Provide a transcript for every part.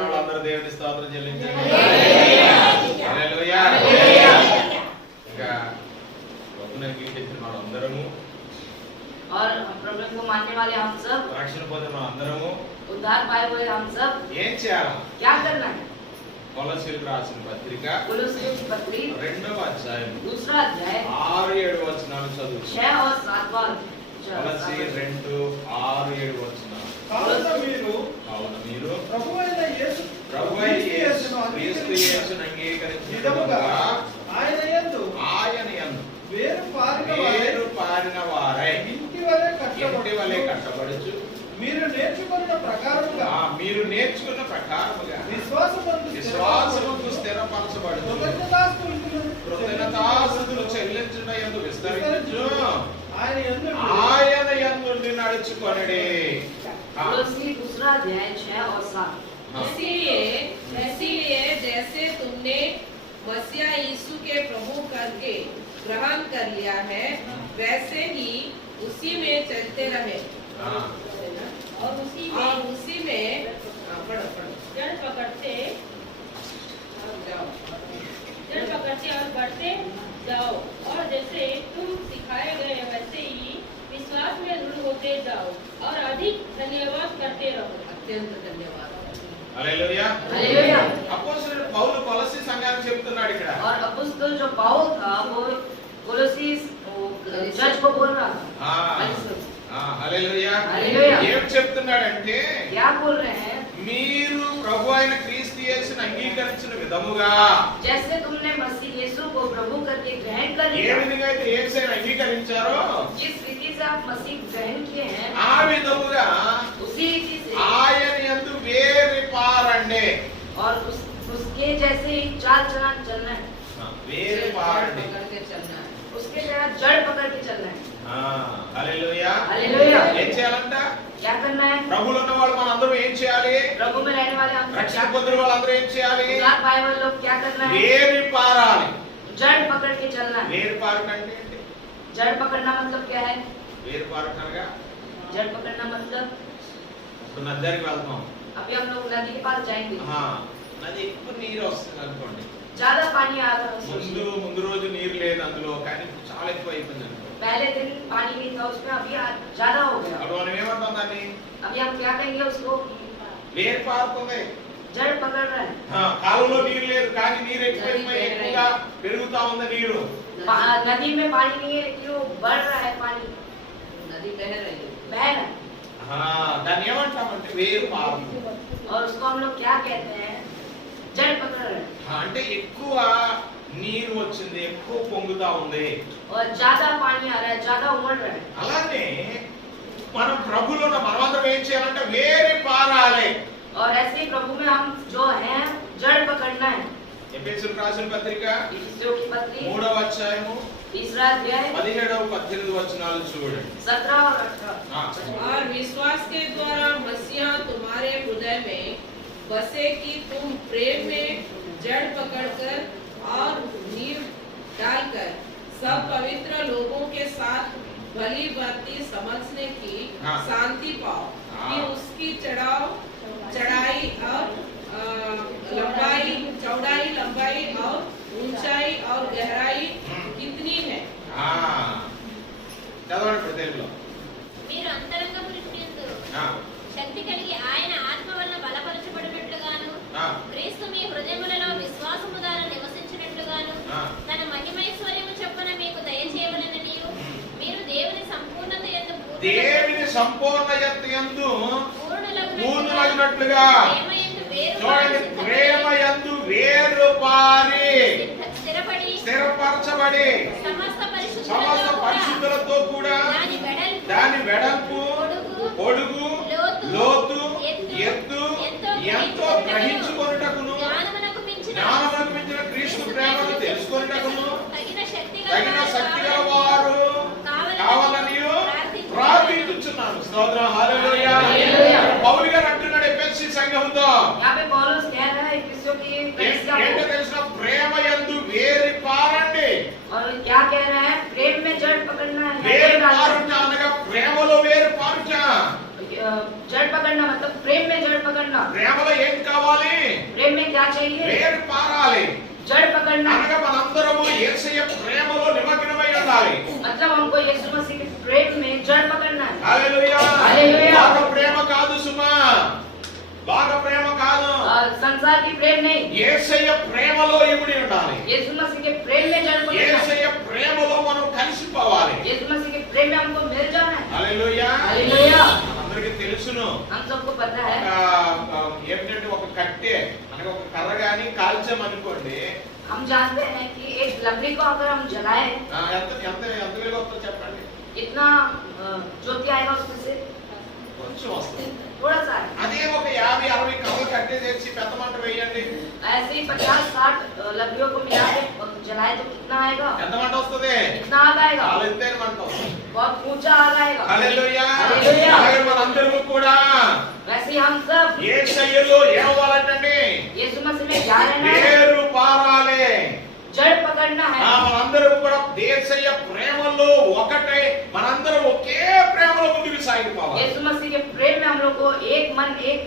ఉన్న వాళ్ళందరూ దేవుని స్తోత్రం చెల్లించండి. హల్లెలూయా. ఇంకా ప్రభువుకి చెప్పిన వాళ్ళందరము और प्रभु को मानने वाले हम सब, రక్షణ పొందిన వాళ్ళందరము उद्धार पाए हुए हम सब ఏం చేయాలి? क्या करना है? కొలస్సీయులకు రాసిన పత్రిక కొలస్సీయుల పత్రిక 2వ అధ్యాయం दूसरा अध्याय 6-7 వచనాలు చదువు. 6 और 7 కొలస్సీ 2:6-7 వచనాలు. కావున మీరు ప్రభువైన యేసు క్రీస్తు యేసును అంగీకరించిన విధముగా ఆయన యందు వేరు పారిన వారై ఇంటి వలె కట్టబడుచు మీరు నేర్చుకున్న ప్రకారముగా విశ్వాసమందు స్థిరపరచబడుచు కృతజ్ఞతాస్తుతులు చెల్లించుటయందు విస్తరించు ఆయన యందు నడుచుకొనుడి. दूसरा अध्याय 6 और 7। इसीलिए जैसे तुमने मसीह यीशु के प्रभु करके ग्रहण कर लिया है, वैसे ही उसी में चलते रहे और उसी में जड़ पकड़ते और बढ़ते जाओ, और जैसे तुम सिखाए गए वैसे ही विश्वास में दृढ़ होते जाओ और अधिक धन्यवाद करते रहो। अत्यंत धन्यवाद। హల్లెలూయా. हालेलुया। అపోస్తలుడు పౌలు కొలస్సీ సంఘానికి చెప్తున్నాడు ఇక్కడ. और अपोस्तल जो पाउल था वो कोलोसी चर्च को बोल रहा था। హల్లెలూయా. हालेलुया। ఏం చెప్తున్నాడంటే क्या बोल रहे हैं? మీరు ప్రభు అయిన క్రీస్తు యేసును అంగీకరించిన విధముగా, जैसे तुमने मसीह यीशु को प्रभु करके ग्रहण कर ఏ लिया, విధంగా అయితే యేసుని అంగీకరించారో जिस रीति से आप मसीह ग्रहण किए हैं, ఆ విధముగా उसी रीति से ఆయన యందు వేరు పారండి. और उसके जैसे ही चाल चलन चलना है, వేరు పారండి. पकड़ के चलना है। उसके जगह जड़ पकड़ के चलना है। హల్లెలూయా. हालेलुया। ఏం చేయాలంట? क्या करना है? ప్రభువులో ఉన్న వాళ్ళు మనందరం ఏం చేయాలి? प्रभु में रहने वाले हम రక్షణ పొందిన వాళ్ళందరూ ఏం చేయాలి? उद्धार पाए हुए लोग क्या करना है? వేరు పారాలి. जड़ पकड़ के चलना है। వేరు పారటం అంటే ఏంటి? जड़ पकड़ना मतलब क्या है? వేరు పారటంగా जड़ पकड़ना मतलब ఇప్పుడు నదికి వెళ్తాం. अभी हम लोग नदी के पास जाएंगे, నది ఎక్కువ నీరు వస్తుంది అనుకోండి. ज्यादा पानी आ रहा है, ముందు రోజు నీరు లేదు అందులో, కానీ చాలా ఎక్కువ అయిపోయింది అనుకో. पहले दिन पानी नहीं था उसमें, अभी ज्यादा हो गया। అప్పుడు మనం ఏమంటాం దాన్ని? अभी हम क्या कहेंगे उसको? వేరు పారుతుంది. जड़ पकड़ रहा है। కాలువలో నీరు లేదు కానీ నీరు ఎక్కువగా పెరుగుతా ఉంది నీరు. नदी में पानी नहीं है लेकिन वो बढ़ रहा है, पानी नदी बह रही है। बह रहा है। దాన్ని ఏమంటామంటే వేరు పారుతుంది. और उसको हम लोग क्या कहते हैं? जड़ पकड़ रहे हैं। అంటే ఎక్కువ నీరు వచ్చింది, ఎక్కువ పొంగుతా ఉంది. और ज्यादा पानी आ रहा है, ज्यादा उमड़ रहा है। అలానే మనం ప్రభువులో ఉన్న మనమందరం ఏం చేయాలంటే వేరు పారాలి. और ऐसे ही प्रभु में हम जो हैं जड़ पकड़ना है। ఎఫెసీయులకు రాసిన పత్రిక इफिसियों की पत्री 3వ అధ్యాయము 3रा अध्याय 17-18 వచనాలు చూడండి. 17 और 18। और विश्वास के द्वारा मसीहा तुम्हारे हृदय में बसे कि तुम प्रेम में जड़ पकड़कर और नींव डालकर सब पवित्र लोगों के साथ भली भांति समझने की शांति पाओ कि उसकी चढ़ाई और चौड़ाई लंबाई और ऊंचाई और गहराई कितनी है। చదవండి తెలుగులో. మీరు అంతరంగ పురుషునియందు శక్తి కలిగి ఆయన ఆత్మ వలన బలపరచబడినట్లుగాను, క్రీస్తు మీ హృదయములలో విశ్వాసము ద్వారా నివసించినట్లుగాను తన మహిమైశ్వర్యము చొప్పున మీకు దయచేయవలెననియు, మీరు దేవుని సంపూర్ణత యందు పూర్ణులగునట్లుగా చూడండి, ప్రేమ యందు వేరు పారి స్థిరపరచబడి సమస్త పరిశుద్ధులతో కూడా దాని వెడల్పు, పొడుగు, లోతు, ఎత్తు ఎంతో గ్రహించుకొనుటకును, జ్ఞానమునకు మించిన క్రీస్తు ప్రేమను తెలుసుకొనుటకును తగిన శక్తిగా వారు కావాలని ప్రార్థించుచున్నాను. స్తోత్రం. హల్లెలూయా. పౌలు గారు అంటున్నాడు ఎఫెసీ సంఘంతో, यहाँ पे पौलुस कह रहा है इफिसियों की कलीसिया ఏంటో को, తెలిసిన ప్రేమ యందు వేరు పారండి. और क्या कह रहा है? प्रेम में जड़ पकड़ना है। వేరు పారుట అనగా ప్రేమలో వేరు పారుట. जड़ पकड़ना मतलब प्रेम में जड़ पकड़ना। ప్రేమలో ఏం కావాలి? प्रेम में क्या चाहिए? వేరు పారాలి. जड़ पकड़ना। అనగా మనందరము యేసయ్య ప్రేమలో నిమగ్నమై ఉండాలి. मतलब हमको यीशु मसीह के प्रेम में जड़ पकड़ना है। హల్లెలూయా. హల్లెలూయా. బాగా ప్రేమ కాదు సుమా, బాగా ప్రేమ కాదు. संसार की प्रेम नहीं, యేసయ్య ప్రేమలో ఇమిడి ఉండాలి. यीशु मसीह के प्रेम में जड़ पकड़ना है। యేసయ్య ప్రేమలో మనం కలిసిపోవాలి. यीशु मसीह के प्रेम में हमको मिल जाना है। హల్లెలూయా. हालेलुया। అందరికీ తెలుసును, हम सबको पता है ఏంటంటే ఒక కట్టె అనగా ఒక కర్ర గాని కాల్చామనుకోండి, हम जानते हैं कि एक लकड़ी को अगर हम जलाए ఎంత ఎంత ఎంత వేగం వస్తుందో చెప్పండి. इतना ज्योति आएगा उसमें से కొంచెం వస్తుంది. थोड़ा सा है। అదే ఒక 50-60 కర్రలు కట్టె తెచ్చి పెద్ద మంట వేయండి, ऐसे ही 50-60 लकड़ियों को मिला के जलाए तो कितना आएगा? ఎంత మంట వస్తుంది? कितना आग आएगा? చాలా ఎత్తైన మంట వస్తుంది. बहुत ऊंचा आग आएगा। హల్లెలూయా. హల్లెలూయా. అలాగే మనందరము కూడా वैसे ही हम सब యేసయ్యలో ఏమవ్వాలంటే यीशु मसीह में क्या रहना है? వేరు పారాలి. जड़ पकड़ना है। మనందరం కూడా యేసయ్య ప్రేమలో ఒకటే, మనందరం ఒకే ప్రేమలో ముందుకు సాగిపోవాలి. यीशु मसीह के प्रेम में हम लोग को एक मन एक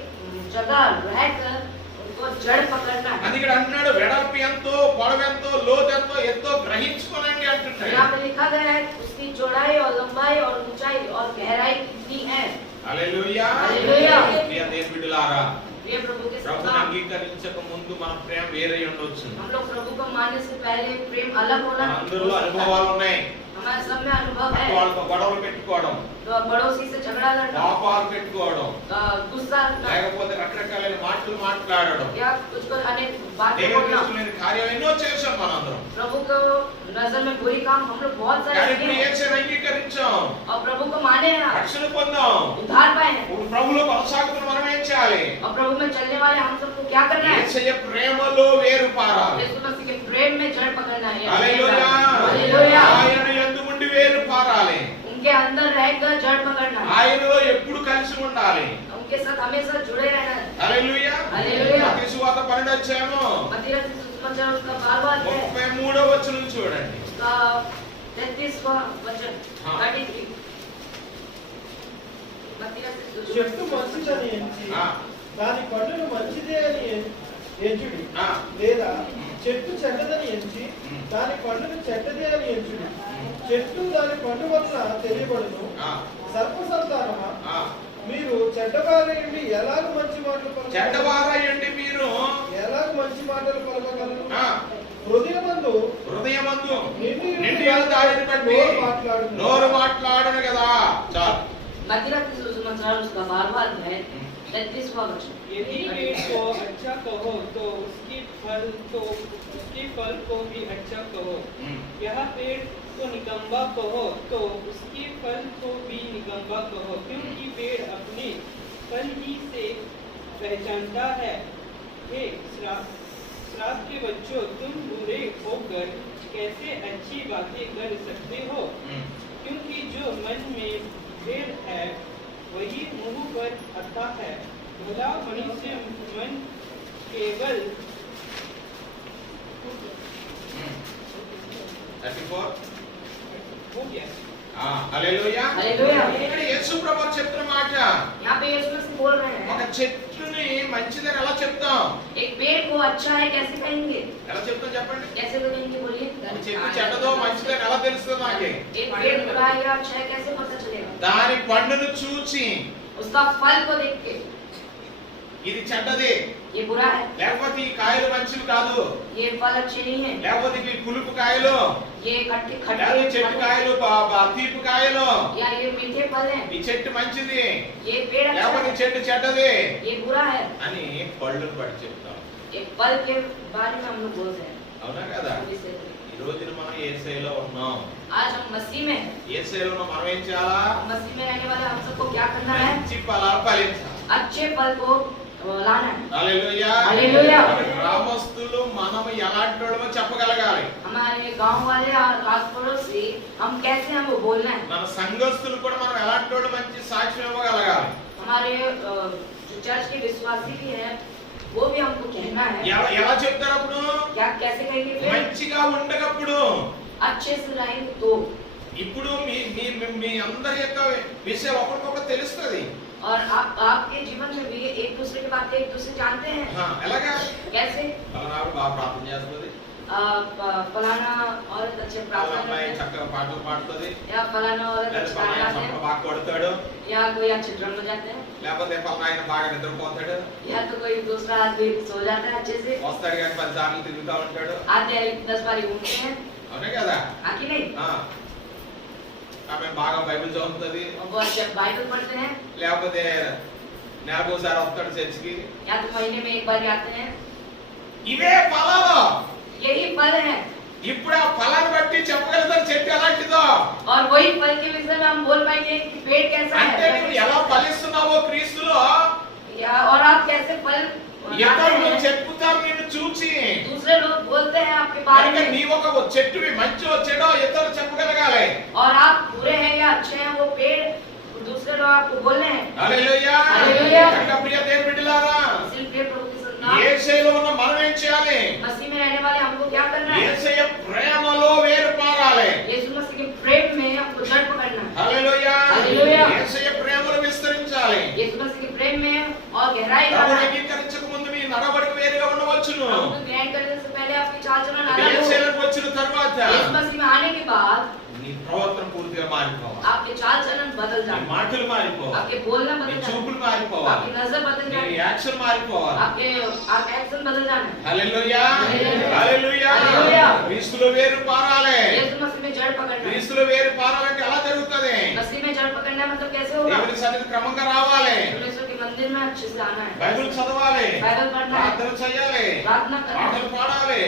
जगह रहकर उनको जड़ पकड़ना है। అందుకే అన్నాడు వెడల్పు ఎంతో, పొడవు ఎంతో, లోతు ఎంతో, ఎత్తో గ్రహించుకోనండి అంటున్నాడు. यहाँ पे लिखा गया है उसकी चौड़ाई और लंबाई और ऊंचाई और गहराई कितनी है। హల్లెలూయా. హల్లెలూయా. ప్రియ దేవుని బిడ్డలారా, ये प्रभु के ప్రభుని संतान, అంగీకరించక ముందు మన ప్రేమ వేరే ఉండొచ్చు. हम लोग प्रभु को मानने से पहले प्रेम अलग होना అందరిలో అనుభవాలు ఉన్నాయి. हमारे सब में अनुभव है। వాళ్ళతో గొడవలు పెట్టుకోవడం, तो पड़ोसी से झगड़ा लड़ना, పాపాలు పెట్టుకోవడం, गुस्सा करना, లేకపోతే రకరకాలైన మాటలు మాట్లాడడం, या कुछ को अनेक बातें దేవునికి बोलना। ఇష్టమైన కార్యం ఎన్నో చేశాం మనందరం. प्रभु को नजर में बुरी काम हम लोग बहुत కానీ सारे ఇప్పుడు किए हैं యేసుని అంగీకరించాం, और प्रभु को माने हैं, రక్షణ పొందాం. उद्धार पाए हैं। ఇప్పుడు ప్రభులో కొనసాగుతున్న మనం ఏం చేయాలి? और प्रभु में चलने वाले हम सबको क्या करना है? యేసయ్య ప్రేమలో వేరు పారాలి. यीशु मसीह के प्रेम में जड़ पकड़ना है। హల్లెలూయా. हालेलुया। ఆయన యందు ఉండి వేరు పారాలి. उनके अंदर रहकर जड़ पकड़ना है। ఆయనలో ఎప్పుడు కలిసి ఉండాలి. उनके साथ हमेशा जुड़े रहना है। హల్లెలూయా. హల్లెలూయా. మత్తయి సువార్త 12 అధ్యాయము मत्ती रचित सुसमाचार उसका 12वां अध्याय 33వ వచనం చూడండి. उसका 33वां वचन हाँ। 33 मत्ती रचित చెట్టు सुसमाचार మంచిదని ఎంచి ఆ, దాని పండును మంచిదే అని ఎంచుడి, ఆ, లేదా చెట్టు చెడ్డదని ఎంచి దాని పండును చెడ్డదే అని ఎంచుడి. చెట్టు దాని పండు వలన తెలియబడును. ఆ, సర్ప సంతానమా, ఆ. మీరు చెడ్డవారి నుండి ఎలాగ మంచి మాటలు పలకగలరు? చెడ్డవారయ్యండి మీరు. ఎలాగ మంచి మాటలు పలకగలరు? ఆ, హృదయమందు హృదయమందు నిండి నిండి ఉన్న దానిని బట్టి నోరు మాట్లాడను కదా. చాలు. मत्ती रचित सुसमाचार उसका 12वां अध्याय 33वां वचन यदि पेड़ को अच्छा कहो तो उसके फल को भी अच्छा कहो। यह पेड़ को निकम्मा कहो तो उसके फल को भी निकम्मा कहो, क्योंकि पेड़ अपने फल ही से पहचानता है। हे श्राप के बच्चों, तुम बुरे होकर कैसे अच्छी बातें कर सकते हो? क्योंकि जो मन में भेद है वही मुंह पर आता है। भला मनुष्य मन केवल 34. हो गया। ఆ, హల్లెలూయా. हालेलुया। ఇక్కడ యేసు ప్రభువు చెప్తున్న మాట, यहाँ पे यीशु मसीह बोल रहे ఒక हैं చెట్టుని మంచిదని ఎలా చెప్తాం? एक पेड़ को अच्छा है कैसे कहेंगे? ఎలా చెప్తాం చెప్పండి? कैसे कहेंगे बोलिए? ఒక చెట్టు చెడ్డదో మంచిదని ఎలా తెలుస్తుంది నాకే? एक पेड़ बुरा है या अच्छा है कैसे पता चलेगा? దాని పండును చూచి उसका फल को देख के ఇది చెడ్డది, ये बुरा है, లేకపోతే ఈ కాయలు మంచివి కాదు, ये फल अच्छे नहीं है, లేకపోతే ఇవి పులుపు కాయలు, ये खट्टे లేకపోతే ఈ చెట్టు खट्टे కాయలు తీపి కాయలు, या ये मीठे फल है, ఈ చెట్టు మంచిది, ये पेड़ अच्छा లేకపోతే ఈ है, చెట్టు చెడ్డది ये बुरा है। అని పళ్ళును బట్టి చెప్తాం. एक फल के बारे में हम लोग बोलते हैं। అవునా కదా? अभी से ఈ రోజున మనం యేసయ్యలో ఉన్నాం. आज हम मसीह में हैं। యేసయ్యలో ఉన్న మనం ఏం చేయాలా? मसीह में रहने वाले हम सबको क्या करना है? మంచి ఫలాలు ఫలించాలి. अच्छे फल को लाना है। హల్లెలూయా. హల్లెలూయా. గ్రామస్తులు మనం ఎలాంటి వాళ్ళమో చెప్పగలగాలి. हमारे गांव वाले और आस पड़ोसी हम कैसे हमको बोलना है? మన సంఘస్థులు కూడా మనం ఎలాంటి వాళ్ళు మంచి సాక్ష్యం ఇవ్వగలగాలి. हमारे जो चर्च के विश्वासी भी हैं वो भी हमको कहना है। ఎలా చెప్తారు అప్పుడు? क्या कैसे कहेंगे फिर? మంచిగా ఉండగప్పుడు अच्छे से रहेंगे तो ఇప్పుడు మీ మీ మీ అందరి యొక్క విషయం ఒకరికొకరు తెలుస్తుంది. और आपके जीवन में भी एक दूसरे की बातें एक दूसरे जानते हैं ఎలాగా कैसे పలానాడు బాగా ప్రార్థన చేస్తుంది, फलाना औरत अच्छे प्रार्थना అమ్మాయి करते हैं చక్కగా పాటలు పాడుతుంది, या फलाना औरत లేదా अच्छे పలానా गाना गाते చప్ప हैं బాగా కొడతాడు, या कोई अच्छे ड्रम बजाते हैं లేకపోతే పలానా ఆయన బాగా నిద్రపోతాడు, या तो कोई दूसरा आदमी सो जाता है अच्छे से వస్తాడు కానీ 10 సార్లు తిరుగుతూ ఉంటాడు. आते हैं 10 बार घूमते हैं అవునే కదా? आखिर नहीं ఆమె బాగా బైబిల్ చదువుతుంది, और वो अच्छे बाइबल पढ़ते हैं లేకపోతే నెలకోసారి వస్తాడు చర్చికి. या तो महीने में एक बार ही आते हैं ఇవే ఫలాలు. यही फल है ఇప్పుడు ఆ ఫలాన్ని బట్టి చెప్పగలుగుతారు చెట్టు ఎలాంటిదో. और वही फल के विषय में हम बोल पाएंगे कि पेड़ कैसा అంటే है నువ్వు ఎలా ఫలిస్తున్నావో క్రీస్తులో या और आप कैसे फल ఇతరులు చెప్పుతారు నిన్ను చూచి. दूसरे लोग बोलते हैं आपके बारे కనుక में నీ ఒక చెట్టువి మంచి చెడో ఇతరులు చెప్పగలగాలి. और आप बुरे हैं या अच्छे हैं वो पेड़ दूसरे लोग आपको बोलने हैं హల్లెలూయా. హల్లెలూయా. కనుక ప్రియ దేవుని బిడ్డలారా, इसलिए प्रिय प्रभु के संतान యేసయ్యలో ఉన్న మనం ఏం చేయాలి? मसीह में रहने वाले हमको क्या करना है యేసయ్య ప్రేమలో వేరు పారాలి. यीशु मसीह के प्रेम में हमको जड़ पकड़ना है హల్లెలూయా. హల్లెలూయా. యేసయ్య ప్రేమలో విస్తరించాలి. यीशु मसीह के प्रेम में और गहराई ప్రభువు लाना है అంగీకరించక ముందు నీ నడవడిక వేరుగా ఉండవచ్చును. हमको ग्रहण करने से पहले आपकी चाल चलन अलग हो యేసయ్యలోకి వచ్చిన తర్వాత यीशु मसीह में आने के बाद నీ ప్రవర్తన పూర్తిగా మారిపోవాలి. आपके चाल चलन बदल నీ जाए మాటలు మారిపోవాలి, आपके बोलना నీ बदल जाए చూపులు మారిపోవాలి, आपकी नजर बदल నీ जाए యాక్షన్ మారిపోవాలి. आपके एक्शन बदल जाना है హల్లెలూయా. హల్లెలూయా. హల్లెలూయా. హల్లెలూయా. క్రీస్తులో వేరు పారాలి. यीशु मसीह में जड़ पकड़ना है క్రీస్తులో వేరు పారాలంటే ఎలా జరుగుతది? मसीह में जड़ पकड़ना मतलब कैसे होगा దేవుని సన్నిధి క్రమంగా రావాలి, परमेश्वर के मंदिर में अच्छे से आना है బైబిల్ చదవాలి, बाइबल पढ़ना है ప్రార్థన చేయాలి, प्रार्थना करना है పాటలు పాడాలి,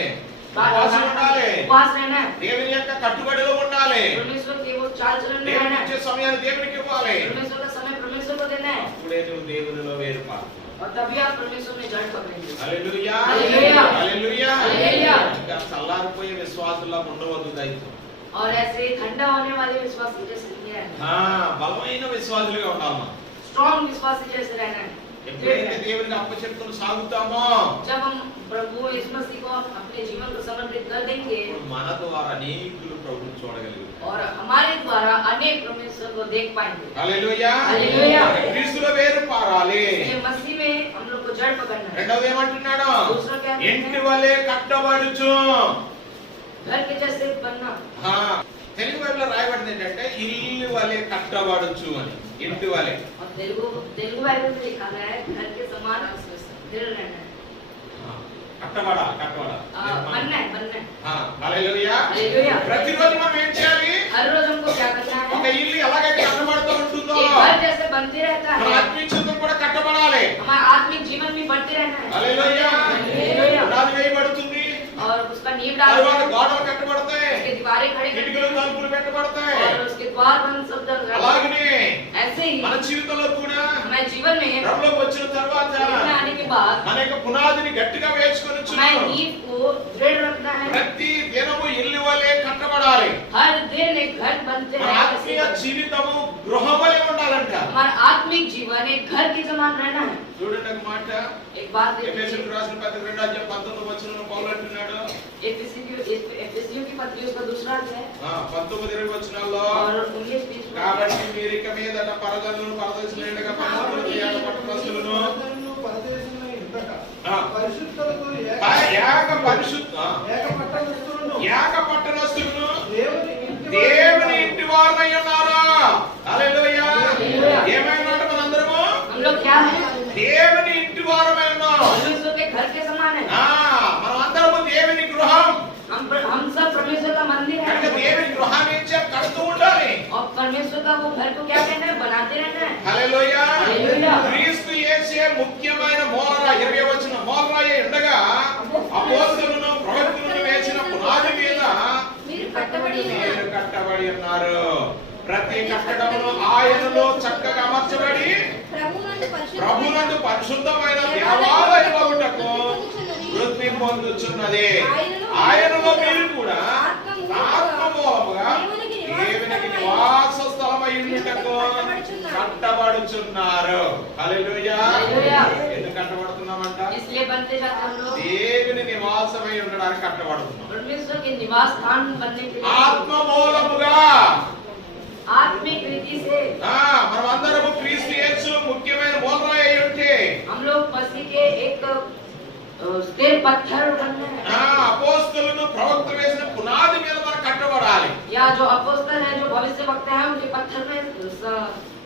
ఉపవాసం ఉండాలి, उपवास रहना है దేవుని యొక్క కట్టుబడిలో ఉండాలి, परमेश्वर के वो चाल चलन में దేవుని रहना ఇచ్చే है సమయాన్ని దేవునికి ఇవ్వాలి. परमेश्वर का समय परमेश्वर को देना है అప్పుడే నువ్వు దేవునిలో వేరు పారు. और तभी आप परमेश्वर में जड़ पकड़ेंगे హల్లెలూయా. హల్లెలూయా. హల్లెలూయా. హల్లెలూయా. ఇంకా చల్లారిపోయే విశ్వాసులా ఉండవద్దు దయతో. और ऐसे ठंडा होने वाले विश्वास जैसे नहीं रहना బలమైన విశ్వాసులుగా ఉండాలి మనం. स्ट्रॉन्ग विश्वास जैसे रहना है ఎప్పుడైతే దేవునికి అప్పచెప్తులు సాగుతామో जब हम प्रभु यीशु मसीह को अपने जीवन को समर्पित कर देंगे ఇప్పుడు మన ద్వారా అనేకులు ప్రభువుని చూడగలుగుతారు. और हमारे द्वारा अनेक परमेश्वर को देख पाएंगे హల్లెలూయా. హల్లెలూయా. క్రీస్తులో వేరు పారాలి. इसलिए मसीह में हम लोग को जड़ पकड़ना है రెండవది ఏమంటున్నాడు? दूसरा क्या कहते हैं? ఇంటి వలె కట్టబడుచు. घर के जैसे बनना తెలుగు బైబిల్లో రాయబడింది ఏంటంటే ఇల్లు వలె కట్టబడుచు అని. ఇంటి వలె. और तेलुगु बाइबल में लिखा गया है घर के समान दृढ़ रहना है కట్టబడాలి. बनना है హల్లెలూయా. హల్లెలూయా. ప్రతిరోజు మనం ఏం చేయాలి? हर रोज हमको क्या करना ఒక है ఇల్లు ఎలాగైతే కట్టబడుతూ ఉంటుందో एक घर जैसे बनते रहता మన है ఆత్మీయ జీవితం కూడా కట్టబడాలి. हमारा आत्मिक जीवन भी बढ़ते रहना है హల్లెలూయా. హల్లెలూయా. పునాది వేయబడుతుంది, और उसका नींव తరువాత डालते हैं గోడలు కట్టబడతాయి, उसके दीवारें खड़े करते కిటికీలు हैं తలుపులు పెట్టబడతాయి. और उसके द्वार बंद सब जगह అలాగనే ऐसे ही మన జీవితంలో కూడా हमारे जीवन में ప్రభువులోకి వచ్చిన తర్వాత में आने के बाद మన యొక్క పునాదిని గట్టిగా వేసుకొని हमारे नींव को दृढ़ रखना है ప్రతి దినము ఇల్లు వలె కట్టబడాలి. हर दिन एक घर बनते మన हैं ఆత్మీయ జీవితము గృహం వలె ఉండాలంట. हमारा आत्मिक जीवन एक घर के समान रहना है చూడండి ఒక మాట, एक बात ఎఫెసీయులకు देखिए రాసిన పత్రిక 2:19 పౌలు అంటున్నాడు, एफेसियों की पत्री उसका दूसरा अध्याय 19-20 వచనాల్లో, और 19-20 కాబట్టి మీరు ఇక మీదట పరదలను పరదశులుగా పట్టణస్తులను పరదేశంలో ఉండక ఆ. పరిశుద్ధులతో ఏక పరిశుద్ధ ఏకపట్టణస్థులను ఏక పట్టణస్తులను దేవుని ఇంటి దేవుని ఇంటి వారై ఉన్నారా? హల్లెలూయా. హల్లెలూయా. ఏమైనాడు మనందరము? हम लोग क्या है దేవుని ఇంటి వారమై ఉన్నాం. परमेश्वर के घर के समान है మనం అందరము దేవుని గృహం. हम सब परमेश्वर का मंदिर కనుక है దేవుని గృహాన్ని ఏం చేయాలి? కడుతూ ఉండాలి. और परमेश्वर का वो घर को क्या कहना है बनाते रहना है హల్లెలూయా. హల్లెలూయా. క్రీస్తు యేసే ముఖ్యమైన మూలరాయి 20 వచనం మూలరాయి ఉండగా అపోస్తలులను ప్రవక్తలను వేసిన పునాది మీద మీరు కట్టబడి ఉన్నారు. మీరు కట్టబడి ఉన్నారు. ప్రతి కట్టడమును ఆయనలో చక్కగా అమర్చబడి ప్రభునందు పరిశుద్ధమైన దేవాలయం అగుటకు వృద్ధి పొందుచున్నది. ఆయనలో మీరు కూడా ఆత్మ మూలముగా దేవునికి నివాస స్థలమై ఉండుటకు కట్టబడుచున్నారు. హల్లెలూయా. హల్లెలూయా. ఎందుకు కట్టబడుతున్నామంట? इसलिए बनते जाते हम लोग దేవుని నివాసమై ఉండడానికి కట్టబడుతున్నాం. परमेश्वर के निवास स्थान बनने के लिए ఆత్మ మూలముగా आत्मिक रीति से మనం అందరము క్రీస్తు యేసు ముఖ్య मसीह के एक स्थिर पत्थर बनना है। అపోస్తలులను ప్రవక్తలు వేసిన పునాది మీద మనం కట్టబడాలి. या जो अपोस्तल है, जो भविष्यवक्ता है, उनके पत्थर में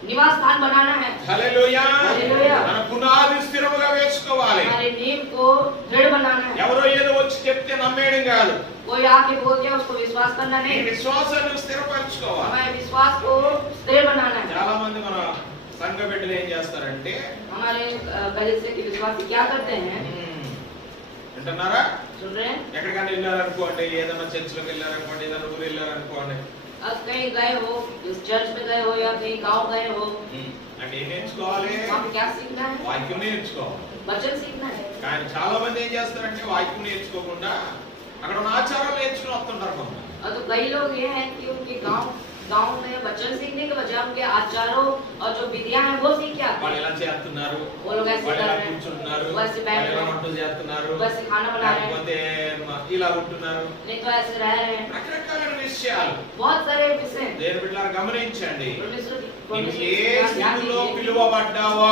निवास स्थान बनाना है। హల్లెలూయా. హల్లెలూయా. మన పునాది స్థిరముగా వేసుకోవాలి. हमारे नींव को दृढ़ बनाना है। ఎవరో ఏదో వచ్చి చెప్తే నమ్మేయడం కాదు. कोई आके बोल दिया उसको विश्वास करना నీ नहीं, విశ్వాసాన్ని స్థిరపరచుకోవాలి. हमारे विश्वास को स्थिर बनाना है। చాలా మంది మన సంఘ బిడ్డలు ఏం చేస్తారంటే हमारे कलीसिया के विश्वासी क्या करते हैं? వింటున్నారా? सुन रहे हैं? ఎక్కడికైనా వెళ్ళారనుకోండి, ఏదైనా చర్చిలోకి వెళ్ళారనుకోండి, ఏదైనా ఊరు వెళ్ళారనుకోండి, अब कहीं गए हो, इस चर्च में गए हो या कहीं गांव गए हो, అంటే ఏం నేర్చుకోవాలి? वहाँ पे क्या सीखना है? వాక్యం నేర్చుకోవాలి. वचन सीखना है। కానీ చాలా మంది ఏం చేస్తారంటే వాక్యం నేర్చుకోకుండా అక్కడ ఉన్న ఆచారాలు నేర్చుకుని వస్తుంటారు కొంత. और तो कई लोग ये हैं कि उनके गांव में वचन सीखने के बजाय उनके आचारों और जो विधियां हैं वो सीख के आते వాళ్ళు हैं। ఎలా చేస్తున్నారు, वो लोग ऐसे వాళ్ళు कर ఎలా रहे हैं, కూర్చుంటున్నారు, वो ऐसे बैठ వాళ్ళు ఎలా रहे हैं, వంటలు చేస్తున్నారు, वो ऐसे खाना बना रहे हैं, లేకపోతే ఇలా ఉంటున్నారు, नहीं तो ऐसे रह रहे हैं। రకరకాలైన విషయాలు. बहुत सारे विषय हैं। దేవుని బిడ్డలారా గమనించండి, परमेश्वर నీవు की ఏ ध्यान స్థితిలో दीजिए। పిలువబడ్డావో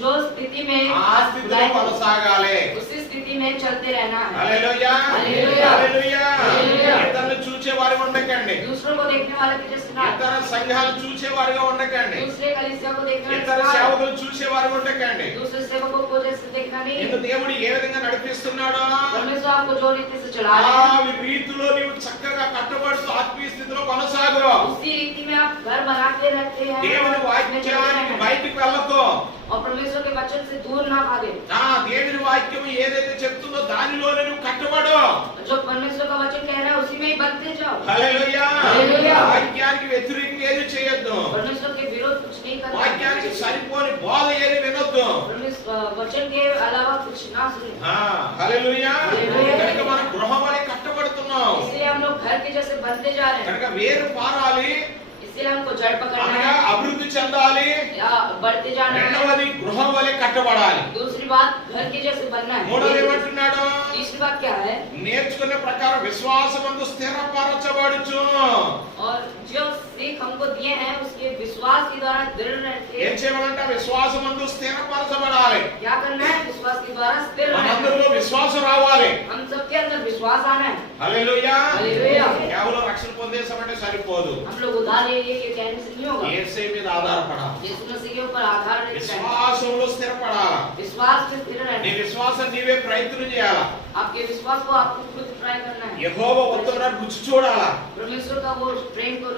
जो स्थिति में ఆ స్థితిలో కొనసాగాలి. उसी स्थिति में चलते रहना है। హల్లెలూయా. హల్లెలూయా. హల్లెలూయా. హల్లెలూయా. ఇతరులను చూచేవారు ఉండకండి. दूसरों को देखने वाले के जैसे ना, ఇతర సంఘాలు చూచేవారుగా ఉండకండి. दूसरे कलीसिया को देखना ఇతర नहीं, సేవకులు చూసేవారు ఉండకండి. दूसरे सेवकों को जैसे देखना नहीं। నిన్ను దేవుడు ఏ విధంగా నడిపిస్తున్నాడో परमेश्वर आपको जो रीति से चला ఆ रहे हैं, రీతిలో నీవు చక్కగా కట్టబడుతూ ఆత్మీయ స్థితిలో కొనసాగు. उसी रीति में आप घर बना के रहते हैं, దేవుని उसमें चलते వాక్యానికి हैं, బయటికి వెళ్ళకు. और परमेश्वर के वचन से दूर ना भागे। దేవుని వాక్యం ఏదైతే చెప్తుందో దానిలోనే నువ్వు కట్టబడు. जो परमेश्वर का वचन कह रहा है उसी में ही बनते जाओ। హల్లెలూయా. హల్లెలూయా. వాక్యానికి వ్యతిరేకంగా ఏది చేయొద్దు. परमेश्वर के विरोध कुछ नहीं करना। వాక్యానికి సరిపోని బోధ ఏది వినొద్దు. परमेश्वर वचन के अलावा कुछ ना सुने। హల్లెలూయా. హల్లెలూయా. కనుక మనం గృహమని కట్టబడుతున్నాం. इसलिए हम लोग घर के जैसे बनते जा रहे हैं। కనుక వేరు పారాలి, इसलिए हमको जड़ पकड़ना అనగా है అభివృద్ధి చెందాలి. या बढ़ते जाना है। రెండవది గృహం వలె కట్టబడాలి. दूसरी बात घर के जैसे बनना మూడవది है। ఏమంటున్నాడు? तीसरी बात क्या है? నేర్చుకునే ప్రకారం విశ్వాసమందు స్థిరపరచబడుచు. और जो सीख हमको दिए हैं उसके विश्वास के द्वारा दृढ़ रहते ఏం हैं। చేయాలంటే విశ్వాసమందు స్థిరపరచబడాలి. क्या करना है? विश्वास के द्वारा स्थिर रहना మనందరిలో है। విశ్వాసం రావాలి. हम सबके अंदर विश्वास आना है। హల్లెలూయా. హల్లెలూయా. కేవలం రక్షణ పొందేసామంటే సరిపోదు. हम लोग उधार ले लिए ये कहने से नहीं होगा। యేసయ్య మీద ఆధారపడాలి. यीशु मसीह के ऊपर आधार रखना है। విశ్వాసంలో స్థిరపడాలి. विश्वास में स्थिर నీ रहना है। విశ్వాసం నీవే ప్రయత్నం చేయాలా. आपके विश्वास को आपको खुद ट्राई करना है। యెహోవా ఉత్తరాన్ని రుచి చూడాలా. परमेश्वर का वो प्रेम को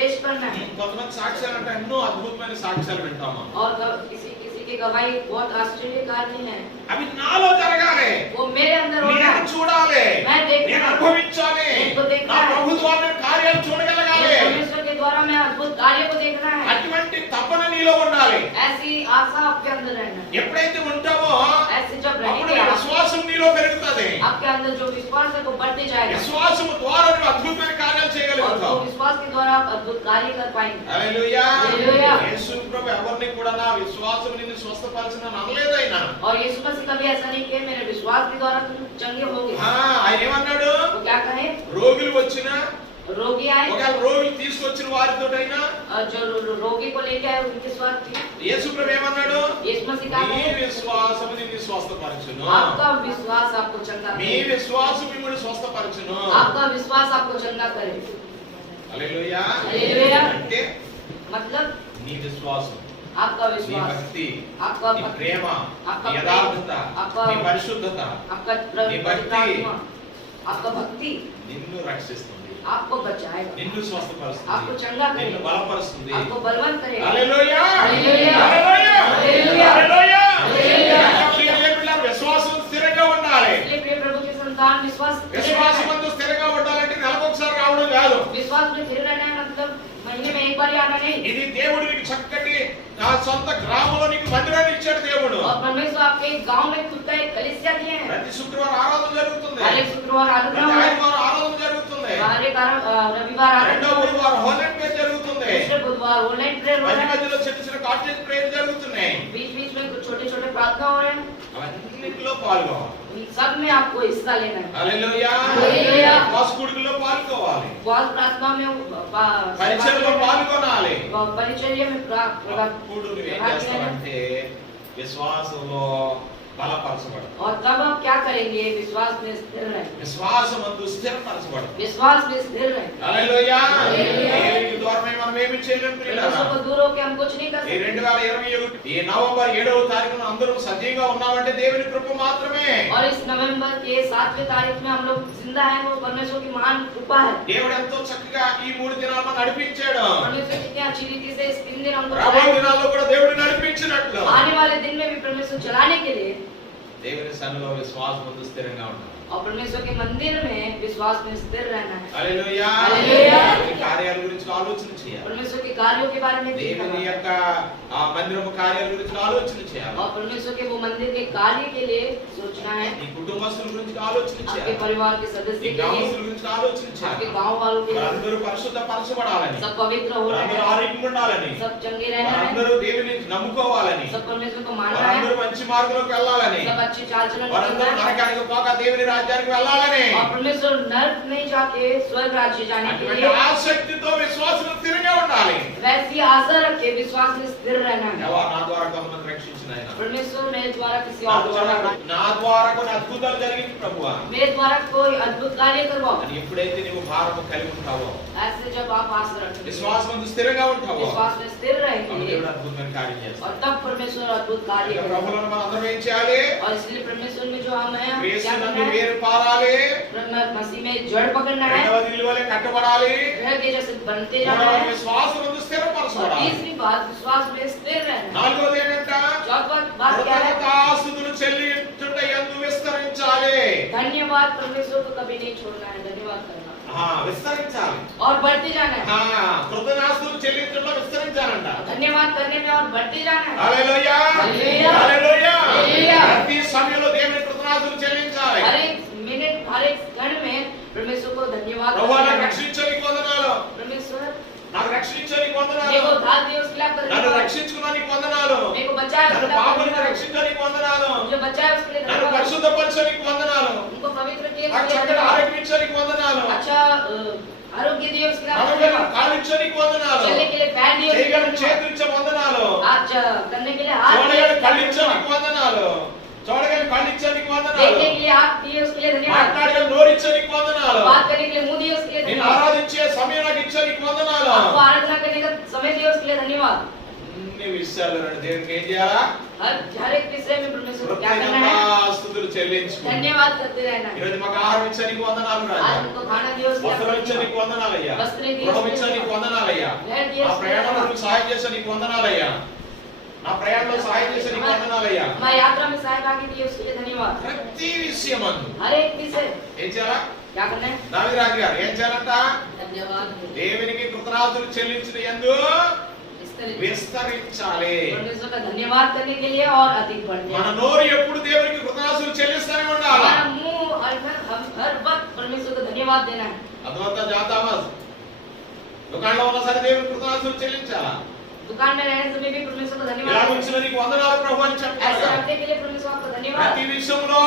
टेस्ट करना है। కొంతమంది సాక్ష్యాలు అంటే ఎన్నో అద్భుతమైన సాక్ష్యాలు వింటాము. और किसी किसी की गवाही बहुत आश्चर्यकारी है। అవి నాలో జరగాలి. वो मेरे अंदर होना నేను है। చూడాలి. मैं देखना నేను है। అనుభవించాలి. उनको देखना నా है। ప్రభు ద్వారా కార్యాలు చూడగలగాలి. परमेश्वर के द्वारा मैं अद्भुत कार्य को देखना है। అటువంటి తపన నీలో ఉండాలి. ऐसी आशा आपके अंदर रहना है। ఎప్పుడైతే ఉంటావో ऐसे जब అప్పుడు रहेंगे आप, విశ్వాసం నీలో పెరుగుతుంది. आपके अंदर जो विश्वास है वो बढ़ते जाएगा। విశ్వాసం ద్వారా నువ్వు అద్భుతమైన కార్యాలు और చేయగలుగుతావు. वो विश्वास के द्वारा आप अद्भुत कार्य कर पाएंगे। హల్లెలూయా. హల్లెలూయా. యేసు ప్రభు ఎవరిని కూడా నా విశ్వాసం నిన్ను స్వస్థపరిచిన అనలేదు ఆయన. और यीशु मसीह कभी ऐसा नहीं किया मेरे विश्वास के द्वारा तुम चंगे होगे। ఆయన ఏమన్నాడు? वो क्या कहे? రోగులు వచ్చినా रोगी आए, ఒకవేళ రోగులు తీసుకొచ్చిన వారితోటైనా और जो रोगी को लेके आए उनके स्वास्थ्य की, యేసు ప్రభు ఏమన్నాడు? यीशु मसीह क्या నీ कहे? విశ్వాసం నిన్ను స్వస్థపరచును. आपका विश्वास आपको चंगा మీ करे। విశ్వాసం మిమ్మల్ని స్వస్థపరచును. आपका विश्वास आपको चंगा करे। హల్లెలూయా. హల్లెలూయా. అంటే मतलब నీ విశ్వాసం, आपका నీ विश्वास, భక్తి, आपका నీ भक्ति, ప్రేమ, आपका నీ యథార్థత, आपका- నీ పరిశుద్ధత आपका నీ భక్తి प्रार्थना, आपका भक्ति నిన్ను రక్షిస్తుంది. आपको बचाएगा, నిన్ను స్వస్థపరుస్తుంది. आपको चंगा నిన్ను करेगा, బలపరుస్తుంది. आपको बलवंत करेगा। హల్లెలూయా. హల్లెలూయా. హల్లెలూయా. హల్లెలూయా. హల్లెలూయా. హల్లెలూయా. ప్రియ బిడ్డలారా, విశ్వాసం స్థిరంగా ఉండాలి. इसलिए प्रिय प्रभु के संतान विश्वास విశ్వాసమందు స్థిరంగా ఉండాలంటే నెలకొకసారి రావడం కాదు. विश्वास में स्थिर रहना है, मतलब महीने में एक बार ही आना नहीं। ఇది దేవుడు నీకు చక్కటి నా సొంత గ్రామంలో నీకు మందిరాన్ని ఇచ్చాడు దేవుడు. और परमेश्वर आपके गांव में खुद का एक कलीसिया दिए हैं। ప్రతి శుక్రవారం ఆరాధన జరుగుతుంది. हर एक शुक्रवार आराधना ప్రతి होगा, ఆదివారం ఆరాధన జరుగుతుంది. हर एक रविवार రెండో आराधना, గురువారం హోలీ ప్రేయర్ జరుగుతుంది. दूसरे बुधवार ऑनलाइन प्रेयर हो మధ్య रहा है, మధ్యలో చిన్న చిన్న కాంటెక్ట్ ప్రేయర్ జరుగుతున్నాయి. बीच बीच में कुछ छोटे छोटे प्रार्थना हो रहे हैं। అవన్నిటిలో పాల్గొవాలి. इन सब में आपको हिस्सा लेना है। హల్లెలూయా. హల్లెలూయా. వాసుకుడిలో పాల్గొవాలి. उपवास प्रार्थना में పరిచర్యలో పాల్గొనాలి. परिचर्या में అప్పుడు నువ్వేం చేస్తావంటే విశ్వాసంలో బలపరచబడదు. और तब आप क्या करेंगे? विश्वास में स्थिर रहेंगे, విశ్వాసమందు స్థిరపరచబడదు. विश्वास में स्थिर रहेंगे। హల్లెలూయా. హల్లెలూయా. దేవునికి దూరమై మనం ఏమీ చేయలేం ప్రియులారా. परमेश्वर को दूर होके हम कुछ नहीं कर ఈ सकते। 2021 ఈ నవంబర్ 7వ తారీఖున అందరూ సజీవంగా ఉన్నామంటే దేవుని కృప మాత్రమే. और इस नवंबर के 7वें तारीख में हम लोग जिंदा हैं, वो परमेश्वर की महान कृपा है। దేవుడు ఎంతో చక్కగా ఈ 3 దినాలు మనం నడిపించాడు. परमेश्वर कितनी अच्छी रीति से इस 3 दिन हमको రాబోయే चलाए। దినాల్లో కూడా దేవుడు నడిపించినట్లు आने वाले दिन में भी परमेश्वर चलाने के लिए దేవుని సన్నిధిలో విశ్వాసమందు స్థిరంగా ఉండాలి. और परमेश्वर के मंदिर में विश्वास में स्थिर रहना है। హల్లెలూయా. హల్లెలూయా. దేవుని కార్యాల గురించి ఆలోచన చేయాలి. परमेश्वर के कार्यों के बारे में चिंता దేవుని करना। యొక్క ఆ మందిరము కార్యాల గురించి ఆలోచన చేయాలి. और परमेश्वर के वो मंदिर के कार्य के लिए सोचना है। నీ కుటుంబస్తుల గురించి ఆలోచన आपके చేయాలి. परिवार के నీ सदस्य के గ్రామస్తుల लिए, గురించి ఆలోచన आपके చేయాలి. गांव वालों के लिए, వారందరూ పరిశుద్ధపరచబడాలని, सब पवित्र हो रहे వారందరూ हैं, ఆరోగ్యంగా ఉండాలని, सब चंगे रहना है, వారందరూ దేవుని నమ్ముకోవాలని, सब परमेश्वर को मानना వారందరూ है, మంచి మార్గంలోకి వెళ్ళాలని, सब अच्छी चाल चलन వారందరూ करना है। నరకానికి పోక దేవుని రాజ్యానికి వెళ్ళాలని और परमेश्वर नर्क नहीं जाके स्वर्ग राज्य जाने के అటువంటి लिए ఆసక్తితో విశ్వాసంలో స్థిరంగా ఉండాలి. वैसी आशा रखे विश्वास में स्थिर रहना है। యెహోవా నా ద్వారా కొంతమంది రక్షించిన ఆయన, परमेश्वर मेरे द्वारा किसी నా और को ద్వారా चढ़ाना, నా ద్వారా కొన్ని అద్భుతాలు జరిగింది ప్రభువా मेरे द्वारा कोई अद्भुत कार्य करवाओ। అని ఎప్పుడైతే నీవు భారము కలిగి ఉంటావో, ऐसे जब आप आशा रखेंगे, విశ్వాసమందు స్థిరంగా ఉంటావో, विश्वास में स्थिर అప్పుడు रहेंगे, దేవుడు అద్భుతమైన కార్యం చేస్తాడు. और तब परमेश्वर अद्भुत कार्य ఇక करेगा। ప్రభువులను మనం అందరం ఏం చేయాలి? और इसलिए परमेश्वर में जो हम हैं, యేసు क्या నందు करना है? వేరు పారాలి, मसीह में जड़ पकड़ना है, రెండవ దిల్లు వలె కట్టబడాలి, घर के जैसे बनते जाना మూడవది है, విశ్వాసమందు और స్థిరపరచబడాలి. तीसरी बात विश्वास में स्थिर रहना है। నాలుగవది ఏంటంట? चौथा बात क्या है? కృతజ్ఞతాస్తుతులు చెల్లించుట యందు విస్తరించాలి. धन्यवाद परमेश्वर को कभी नहीं छोड़ना है, धन्यवाद करना విస్తరించాలి. और बढ़ते जाना है। కృతజ్ఞతాస్తుతులు చెల్లించడంలో విస్తరించాలంట. धन्यवाद करने में और बढ़ते जाना है। హల్లెలూయా. హల్లెలూయా. హల్లెలూయా. హల్లెలూయా. ప్రతి సమయంలో దేవునికి కృతజ్ఞతలు చెల్లించాలి. हर एक मिनट हर एक क्षण में परमेश्वर को धन्यवाद ప్రభువా करना నాకు है। రక్షించడానికి వందనాలు, परमेश्वर నాకు రక్షించడానికి వందనాలు, मेरे को उद्धार दिए उसके लिए आपका నన్ను धन्यवाद। రక్షించుకున్నానికి వందనాలు, मेरे को बचाया నన్ను उसके लिए పాప आपका నుంచి धन्यवाद। రక్షించడానికి వందనాలు, मुझे बचाया उसके लिए నన్ను धन्यवाद। పరిశుద్ధపరచడానికి వందనాలు, उनको पवित्र किए నాకు उसके लिए చక్కటి धन्यवाद। ఆరోగ్యం ఇచ్చడానికి వందనాలు, अच्छा आरोग्य दिए उसके लिए आपका నడవగలిగిన धन्यवाद। కాళ్ళు ఇచ్చడానికి వందనాలు, चलने के लिए पैर दिए उसके लिए చేయగలిగిన धन्यवाद। చేతులు ఇచ్చే వందనాలు, आज करने के लिए हाथ दिए చూడగలిగిన उसके కళ్ళు लिए ఇచ్చడానికి धन्यवाद। వందనాలు, చూడగలిగిన కళ్ళు ఇచ్చడానికి వందనాలు, देखने के लिए हाथ दिए उसके लिए धन्यवाद। మాట్లాడగలిగిన నోరు ఇచ్చడానికి వందనాలు, बात करने के लिए मुंह दिए उसके लिए నిన్ను धन्यवाद। ఆరాధించే సమయం నాకు ఇచ్చడానికి వందనాలు. आपको आराधना करने का समय दिया उसके लिए धन्यवाद। అన్ని విషయాలు దేవునికి ఏం చేయాలా? हर एक विषय में परमेश्वर को क्या करना है? కృతజ్ఞతాస్తుతులు చెల్లించుకో. धन्यवाद करते रहना है। ఈరోజు మాకు ఆహారం ఇచ్చడానికి వందనాలు రాజా, आज उनको खाना दिया उसके लिए వస్త్రం धन्यवाद। ఇచ్చడానికి వందనాలయ్యా, వస్త్రం ఇచ్చే గృహం ఇచ్చడానికి వందనాలయ్యా, घर दिए నా उसके लिए ప్రయాణంలో धन्यवाद। నువ్వు సహాయం చేసానికి వందనాలయ్యా, నా ప్రయాణంలో సహాయం చేసానికి వందనాలయ్యా. हमारी यात्रा में सहभागी दिए उसके लिए धन्यवाद। ప్రతి విషయమందు हर एक विषय ఏం చేయాలా? क्या करना है? దావీదు రాజు గారు ఏం చేయాలంట? धन्यवाद దేవునికి కృతజ్ఞతలు చెల్లించిన యందు విస్తరించాలి. परमेश्वर का धन्यवाद करने के लिए और अधिक बढ़ने। మన నోరు ఎప్పుడు దేవునికి కృతజ్ఞతలు చెల్లిస్తూనే ఉండాలి. हमारा मुंह हर वक्त परमेश्वर को धन्यवाद देना है। అర్థమంతా జాతామా? దుకాణంలో ఉన్న సరే దేవునికి కృతజ్ఞతలు చెల్లించాలా? दुकान में रहने समय भी परमेश्वर को ఇలా धन्यवाद ఉంచిన నీకు వందనాలు ప్రభు అని ऐसे చెప్పాలి. रखने के लिए परमेश्वर आपका धन्यवाद। ప్రతి విషయంలో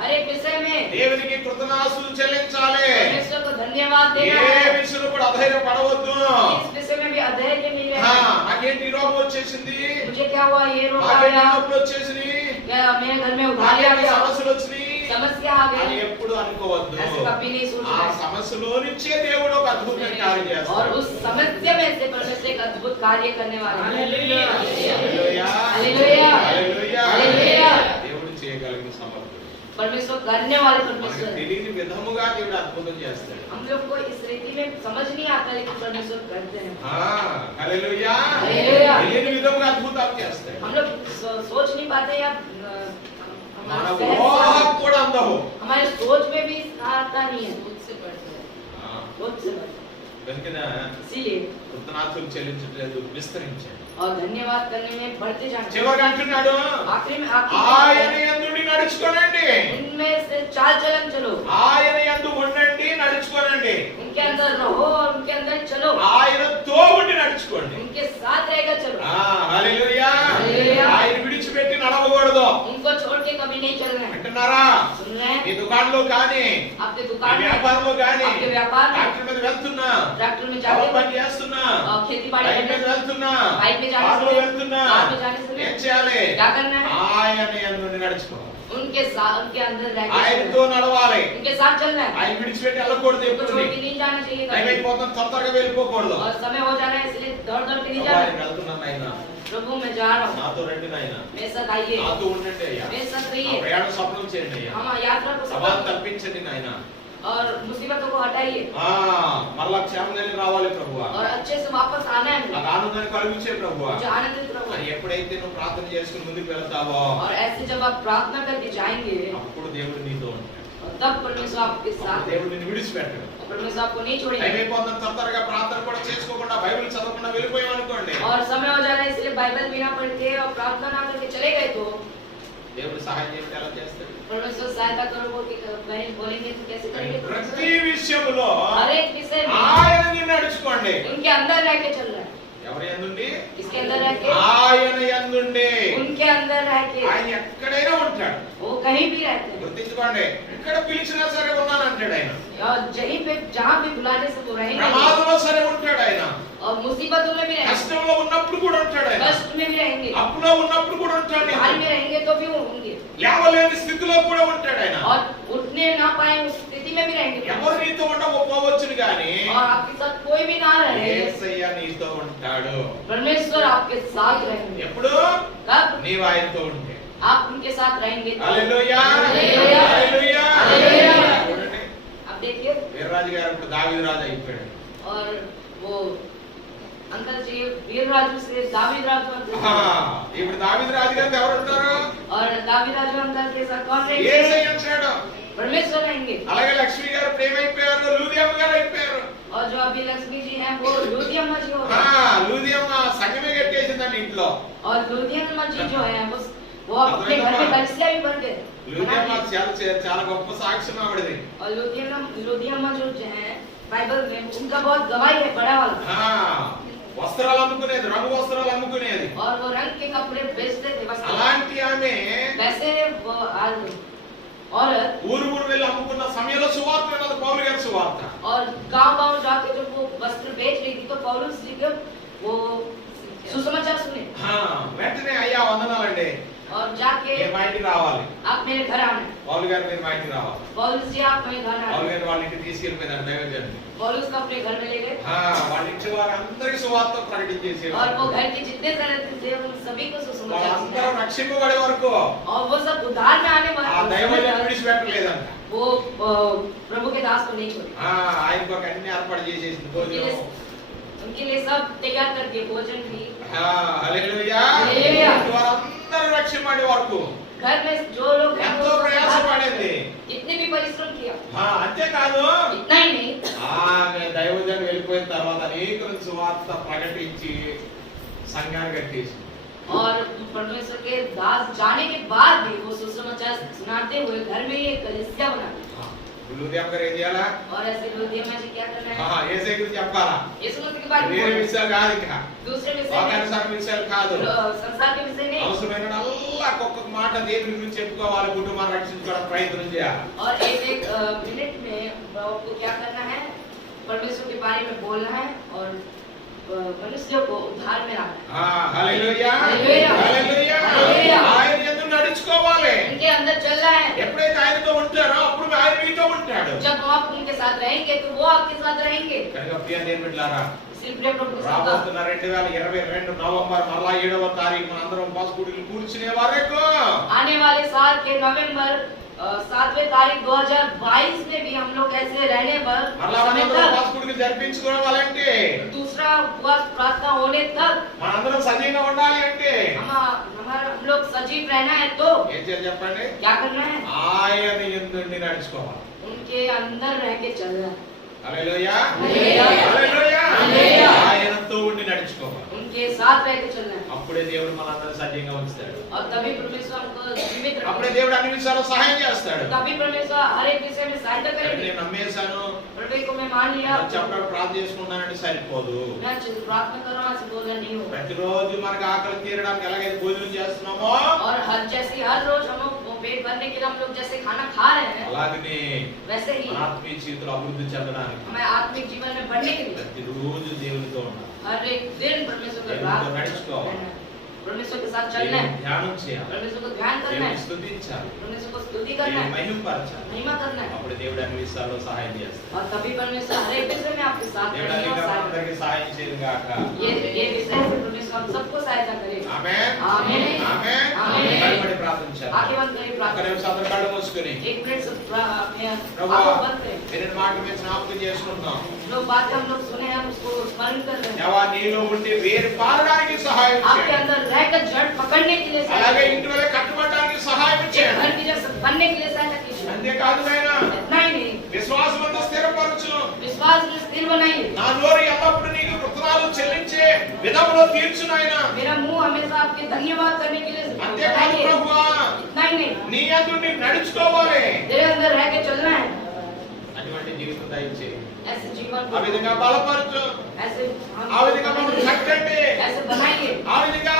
हर एक विषय में దేవునికి కృతజ్ఞతలు చెల్లించాలి. परमेश्वर को धन्यवाद ఏ देना है। విషయంలో కూడా అధైర్యపడవద్దు. इस विषय में भी अधैर्य नहीं ఆ, रहना है। నాకేంటి ఈ రోగం వచ్చేసింది, मुझे क्या हुआ, ये रोग आ నాకేంటి गया, నొప్పులు వచ్చేసినాయి, क्या मेरे घर में उधारी आ నాకేంటి गया, సమస్యలు వచ్చినాయి समस्या आ అని गई, ఎప్పుడు అనుకోవద్దు. ऐसे कभी नहीं ఆ सोचना है। సమస్యలో నుంచే దేవుడు ఒక అద్భుతమైన కార్యం और చేస్తాడు. उस समस्या में से परमेश्वर एक अद्भुत कार्य करने वाला है। హల్లెలూయా. హల్లెలూయా. హల్లెలూయా. హల్లెలూయా. దేవుడు చేయగలిగిన సమర్థుడు. परमेश्वर करने वाले మనకు परमेश्वर है। తెలియని విధముగా దేవుడు అద్భుతం చేస్తాడు. हम लोग को इस रीति में समझ नहीं आता, लेकिन परमेश्वर करते हैं। హల్లెలూయా. హల్లెలూయా. తెలియని విధముగా అద్భుతాలు చేస్తాడు. हम लोग सोच नहीं पाते या మన हमारे ఊహకు కూడా అందవు. हमारे सोच में भी आता नहीं है। खुद से बढ़कर सोच से बढ़। కనుక इसीलिए కృతజ్ఞతలు చెల్లించట్లేదు, విస్తరించాడు. और धन्यवाद करने में बढ़ते जाना। చివరికి అంటున్నాడు, आखिरी में ఆయన యందు నడుచుకోనండి, इनमें से चाल चलन चलो, ఆయన యందు ఉండండి, నడుచుకోనండి, उनके अंदर रहो और उनके अंदर चलो, ఆయనతో ఉండి నడుచుకోండి. उनके साथ रहकर चलो। హల్లెలూయా. హల్లెలూయా. ఆయన విడిచిపెట్టి నడవకూడదు उनको छोड़ के कभी नहीं चलना है। అంటున్నారా? सुन रहे हैं? ఈ దుకాణంలో కానీ आपके दुकान में, వ్యాపారంలో కానీ आपके व्यापार में, ట్రాక్టర్ మీద వెళ్తున్నా ट्रैक्टर में పొలం जाके పని చేస్తున్నా खेती बाड़ी బైక్ మీద करने, వెళ్తున్నా बाइक में जाने కారులో से, వెళ్తున్నా कार में जाने से ఏం చేయాలి? क्या करना है? ఆయన యందు నడుచుకోవాలి, उनके साथ, उनके अंदर रह के ఆయనతో चलना है, నడవాలి, उनके साथ चलना है, ఆయన విడిచిపెట్టి వెళ్ళకూడదు उनको ఎప్పుడు. छोड़ के नहीं जाना चाहिए టైం कभी। అయిపోతుంది, త్వరగా వెళ్ళిపోకూడదు. और समय हो जा रहा है इसलिए दौड़ दौड़ के नहीं ప్రభు, ఆయన जाना। వెళ్తున్నాను ఆయన, प्रभु मैं जा रहा हूँ, నాతో రండి నాయన, मेरे साथ आइए, నాతో ఉండండి అయ్యా, मेरे साथ నా रहिए, ప్రయాణం సఫలం చేయండి అయ్యా, हम यात्रा को సవాలు सफल తప్పించండి నాయన. और मुसीबतों को हटाइए మళ్ళా క్షేమంగా రావాలి ప్రభువా, और अच्छे से वापस आना है मुझे। నాకు ఆనందాన్ని కలిగించే ప్రభువా. मुझे आनंदित रहो। మరి ఎప్పుడైతే నువ్వు ప్రార్థన చేసుకుని ముందుకు వెళ్తావో और ऐसे जब आप प्रार्थना करके जाएंगे అప్పుడు దేవుడు నీతో ఉంటాడు, और तब परमेश्वर आपके साथ అప్పుడు దేవుడు నిన్ను విడిచిపెట్టడు. और परमेश्वर आपको नहीं టైం छोड़ेगा। అయిపోతుంది, త్వరగా ప్రార్థన కూడా చేసుకోకుండా బైబిల్ చదవకుండా వెళ్ళిపోయాం అనుకోండి, और समय हो जा रहा है इसलिए बाइबल बिना पढ़ के और प्रार्थना ना करके चले गए तो దేవుడు సహాయం చేయడం ఎలా చేస్తాడు? परमेश्वर सहायता करो बोल के कहीं बोलेंगे तो कैसे करेंगे? ప్రతి విషయంలో हर एक विषय में ఆయన నిన్ను నడుచుకోండి. उनके अंदर रह के चल रहा है। ఎవరి యందుండి? किसके अंदर रह के? ఆయన యందుండి. उनके अंदर रह के। ఆయన ఎక్కడైనా ఉంటాడు. वो कहीं भी रहते हैं గుర్తించుకోండి, ఎక్కడ పిలిచినా సరే ఉన్నాను అంటాడు ఆయన, और जहीं पे जहाँ भी बुलाने से वो रहेंगे ప్రమాదంలో సరే ఉంటాడు ఆయన, और मुसीबतों में भी रहेंगे, కష్టంలో ఉన్నప్పుడు కూడా ఉంటాడు ఆయన, कष्ट में भी रहेंगे, అప్పులో ఉన్నప్పుడు కూడా ఉంటాడు हाल ఆయన, में रहेंगे तो भी वो होंगे లేవలేని స్థితిలో కూడా ఉంటాడు ఆయన. और उठने ना पाए उस स्थिति में भी रहेंगे ఎవరు నీతో ఉండకపోవచ్చును గాని और आपके साथ कोई भी ना रहे యేసయ్య నీతో ఉంటాడు. परमेश्वर आपके साथ रहेंगे। ఎప్పుడు? कब? నీవు ఆయనతో ఉంటే. आप उनके साथ रहेंगे तो। హల్లెలూయా, హల్లెలూయా, హల్లెలూయా. హల్లెలూయా। చూడండి, अब देखिए వీర్రాజు గారు ఇప్పుడు దావీదు రాజు అయిపోయాడు. और वो अंकल जी वीर राजू से दावीद राजू अंकल ఆహా, ఇప్పుడు దావీదు రాజు గారికి ఎవరు ఉంటారు? और दावीद राजू अंकल के साथ कौन रहेंगे? యేసయ్య అంటాడు. परमेश्वर रहेंगे। అలాగే లక్ష్మి గారు ప్రేమ అయిపోయారు, లూదియమ్మ గారు అయిపోయారు. और जो अभी लक्ष्मी जी हैं वो लुधियन जी हो ఆ, गए లూదియమ్మ సంగమే కట్టేసిందండి ఇంట్లో. और लुधियन जी जो है वो अपने घर में कलिसिया भी बन गए। లూదియమ్మ చాలా గొప్ప సాక్ష్యం ఆవిడది. और लुधियन जो है बाइबल में उनका बहुत गवाही है बड़ा वाला। ఆ, వస్త్రాలు అమ్ముకునేది, రంగు వస్త్రాలు అమ్ముకునేది. और वो रंग के कपड़े बेचते थे वस्त्र। అలాంటి ఆమె वैसे वो औरत ఊరు ఊరు వెళ్ళి అమ్ముకున్న సమయంలో సువార్త విన్నది, పౌలు గారి సువార్త. और गांव-गांव जाके जब वो वस्त्र बेच रही थी तो पौलुस जी के वो सुसमाचार सुने ఆ, వెంటనే అయ్యా వందనాలండి, और जाके మీరు మా ఇంటికి రావాలి, आप मेरे घर आना। పౌలు గారు మీరు మా ఇంటికి రావాలి. पौलुस जी आप मेरे घर పౌలు आना। గారు వాళ్ళ ఇంటికి తీసుకెళ్ళిపోయినారు దైవజనుడు. पौलुस को अपने घर में ले गए వాళ్ళ ఇంటి వారు అందరికి సువార్త और वो ప్రకటించేసేవారు. घर के जितने सारे थे उन सभी को सुसमाचार వాళ్ళందరూ सुनाया రక్షింపబడే వరకు और वो सब उद्धार में आने ఆ దైవజనుడు वाले విడిచిపెట్టలేదంట. वो प्रभु के दास को नहीं छोड़े। ఆయనకు ఒక అన్ని ఏర్పాటు చేసేసింది, భోజనం. उनके लिए सब तैयार कर दिए, भोजन भी। హల్లెలూయా. హల్లెలూయా. వారందరూ రక్షింపబడే వరకు घर में जो लोग हैं ఎంతో वो ప్రయాసపడింది. इतने भी परिश्रम किया। అంతేకాదు इतना ही नहीं ఆమె దైవజనుడు వెళ్ళిపోయిన తర్వాత అనేకులకు సువార్త ప్రకటించి సంఘాన్ని కట్టేసింది. और परमेश्वर के दास जाने के बाद भी वो सुसमाचार सुनाते हुए घर में ये कलीसिया बना। లూదియమ్మ గారు ఏం చేయాలా? और ऐसे लुधियाना जी क्या करना है? యేసయ్య గురించి చెప్పాలా? यीशु मसीह के बारे में వేరే बोलना। విషయాలు కాదు, ఇంకా दूसरे विषय లోకానుసార విషయాలు కాదు. नहीं, संसार के विषय नहीं। అవసరమైన ఒక్కొక్క మాట దేవుని గురించి చెప్పుకోవాలి, కుటుంబాన్ని రక్షించుకోవడానికి ప్రయత్నం చేయాలి. और एक मिनट में आपको क्या करना है? परमेश्वर के बारे में बोलना है और मनुष्य को उद्धार में लाना है। హల్లెలూయా, హల్లెలూయా. హల్లెలూయా. హల్లెలూయా. ఆయన యందు నడుచుకోవాలి. उनके अंदर चलना है। ఎప్పుడైతే ఆయనతో ఉంటారో అప్పుడు ఆయన మీతో ఉంటాడు. जब आप उनके साथ रहेंगे तो वो आपके साथ रहेंगे। కనుక ప్రియ దేవుని బిడ్డలారా, इसलिए प्रिय प्रभु के साथ రాబోతున్న 2022 నవంబర్ మరలా 7వ తారీఖు మనందరం ఉపవాస కూడికలు కూర్చునే వరకు आने वाले साल के नवंबर 7वें तारीख 2022 में भी हम लोग ऐसे रहने पर మరలా समय మనందరం तक ఉపవాస కూడికలు జరిపించుకోవాలంటే, दूसरा उपवास प्रार्थना होने तक మనందరం సజీవంగా ఉండాలి అంటే हम लोग सजीव रहना है तो ఏం చేయాలి చెప్పండి? क्या करना है? ఆయన యందు నడుచుకోవాలి. उनके अंदर रह के चलना है। హల్లెలూయా, హల్లెలూయా. హల్లెలూయా. హల్లెలూయా. ఆయనతో ఉండి నడుచుకోవాలి. उनके साथ रह के चलना है అప్పుడే దేవుడు మనందరం సజీవంగా ఉంచుతాడు. और तभी परमेश्वर हमको जीवित అప్పుడే रखेगा। దేవుడు అన్ని విషయాల్లో సహాయం చేస్తాడు. तभी परमेश्वर हर एक विषय में सहायता करेंगे। నేను నమ్మేశాను, प्रभु को मैं मान लिया, చెప్పడం ప్రార్థన చేసుకున్నానంటే సరిపోదు. मैं अच्छे से प्रार्थना कर रहा हूँ, ऐसे बोलना नहीं होगा। ప్రతిరోజు మనకు ఆకలి తీరడానికి ఎలాగైతే భోజనం చేస్తున్నామో और हर रोज हम लोग पेट भरने के लिए हम लोग जैसे खाना खा रहे हैं, అలాగనే वैसे ही మన ఆత్మీయ జీవితంలో అభివృద్ధి చెందడానికి हमें आत्मिक जीवन में बढ़ने के लिए ప్రతిరోజు దేవునితో ఉండాలి, हर एक दिन परमेश्वर का దేవునితో నడుచుకోవాలి, परमेश्वर के साथ चलना है, దేవుని ధ్యానం చేయాలి, परमेश्वर को ध्यान करना దేవుని है, స్తుతించాలి, परमेश्वर को स्तुति करना దేవుని है, మహిమపరచాలి. महिमा करना है, అప్పుడు దేవుడు అన్ని విషయాల్లో సహాయం చేస్తాడు. और तभी परमेश्वर हर एक विषय में आपके साथ దేవుడు रहेगा అన్ని और सहायता అందరికీ సహాయం చేయను గాక. ये विषय से परमेश्वर हम सबको सहायता करेगा। ఆమేన్. ఆమేన్. ఆమేన్. ఆమేన్. భయపడి ప్రార్థించాలి. आगे बंद करें ఒక్క प्रार्थना, నిమిషం అందరూ కళ్ళు మూసుకొని एक मिनट से अपने ప్రభువా, आंखों बंद करें। నేను మాట మీద జ్ఞాపకం చేసుకుంటున్నాం. जो बात हम लोग सुने हैं उसको स्मरण कर रहे हैं। దేవా నీలో ఉండి వేరు పారడానికి సహాయం आपके చేయండి. अंदर रहकर जड़ पकड़ने के लिए అలాగే सहायता ఇంటి వల్ల కట్టుబడడానికి సహాయం कीजिए। చేయండి. घर की जैसे बनने के लिए सहायता कीजिए। అంతేకాదు నాయనా, इतना ही नहीं, విశ్వాసమంతా స్థిరపరచు. विश्वास के स्थिर बनाइए। నా నోరు ఎల్లప్పుడూ నీకు కృతజ్ఞతలు చెల్లించే విధములో తీర్చు నాయనా. मेरा मुंह हमेशा आपके धन्यवाद करने के लिए అంతేకాదు बनाइए। ప్రభువా, इतना ही नहीं, నీ యందు నీ నడుచుకోవాలి. तेरे अंदर रह के चलना है। అటువంటి జీవితం దయచేయి. ऐसे जीवन ఆ విధంగా బలపరచు. ऐसे ఆ విధంగా మమ్మల్ని కట్టండి. ऐसे बनाइए, ఆ విధంగా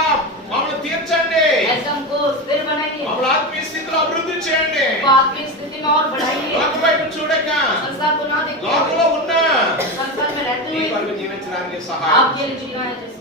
మమ్మల్ని తీర్చండి. ऐसे हमको स्थिर बनाइए, మమ్మల్ని ఆత్మీయ స్థితిలో అభివృద్ధి చేయండి. हमको आत्मिक स्थिति में और बढ़ाइए। లోక వైపు చూడక संसार को ना देखते లోకంలో हुए, ఉన్న संसार में रहते నీ हुए కొరకు జీవించడానికి సహాయం आपके लिए जीना है। जैसे